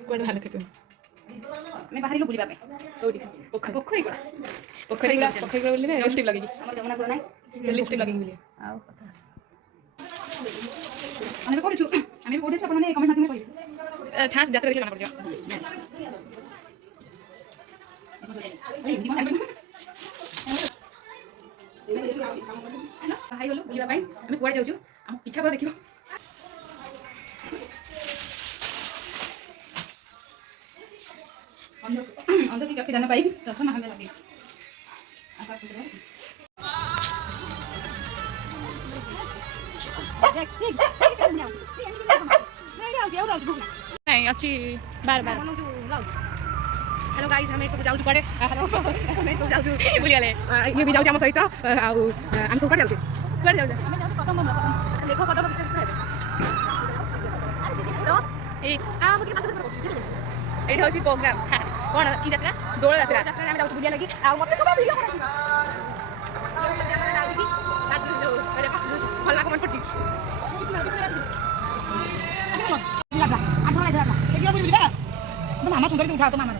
କୁଆଡ଼େ ବାହାର କେତେ ଆମେ ବାହାରିଲୁ ବୁଲିବା ପାଇଁ କୋଉଠି ପୋଖରୀ ଗୁଡ଼ା ପୋଖରୀ ବୁଲିବେ ଲିପଷ୍ଟିକ୍ ଲଗେଇକି ଆମର ଯମୁନା କୂଳ ନାହିଁ ଲିପଷ୍ଟିକ୍ ଲଗେଇକି ବୁଲିବେ ଆଉ କଥା ଆମେ ପଢୁଛୁ ଆମେ ପଢୁଛୁ ଆପଣମାନେ କମେଣ୍ଟ ମାଧ୍ୟମରେ କହିବେ ଛାଁସ ଯାତ୍ରା ଦେଖିଲେ ଜଣା ପଡ଼ିଯିବ ବାହାରିଗଲୁ ବୁଲିବା ପାଇଁ ଆମେ କୁଆଡ଼େ ଯାଉଛୁ ଆମ ପିଛା ପରେ ଦେଖିବ ଅନ୍ଧ କି ଚକ୍ଷୁ ଦାନ ପାଇ ଚଷମା ଆମେ ଲଗେଇ ଆଶା ଖୁସି ଅଛି ନାଇଁ ଅଛି ବାର ବାର हेलो गाइस हमें सब जाऊ पड़े हेलो हमें सब जाऊ ବୁଲିଗଲେ ये भी जाऊ हम सहित आउ हम सब पड़े जाऊ पड़े जाऊ हमें जाऊ कदम बम देखो कदम किसे तो ଏଇଠି ହେଉଛି ପ୍ରୋଗ୍ରାମ କ'ଣ କି ଯାତ୍ରା ଦୋଳ ଯାତ୍ରା ଯାତ୍ରାରେ ଆମେ ଯାଉଛୁ ବୁଲିଆ ଲାଗି ଆଉ ମତେ ସବୁ ଭିଡ଼ିଓ ଭଲ କମେଣ୍ଟ କରୁଛି ମାମା ସୁନ୍ଦର ଉଠା ତ ମାମାର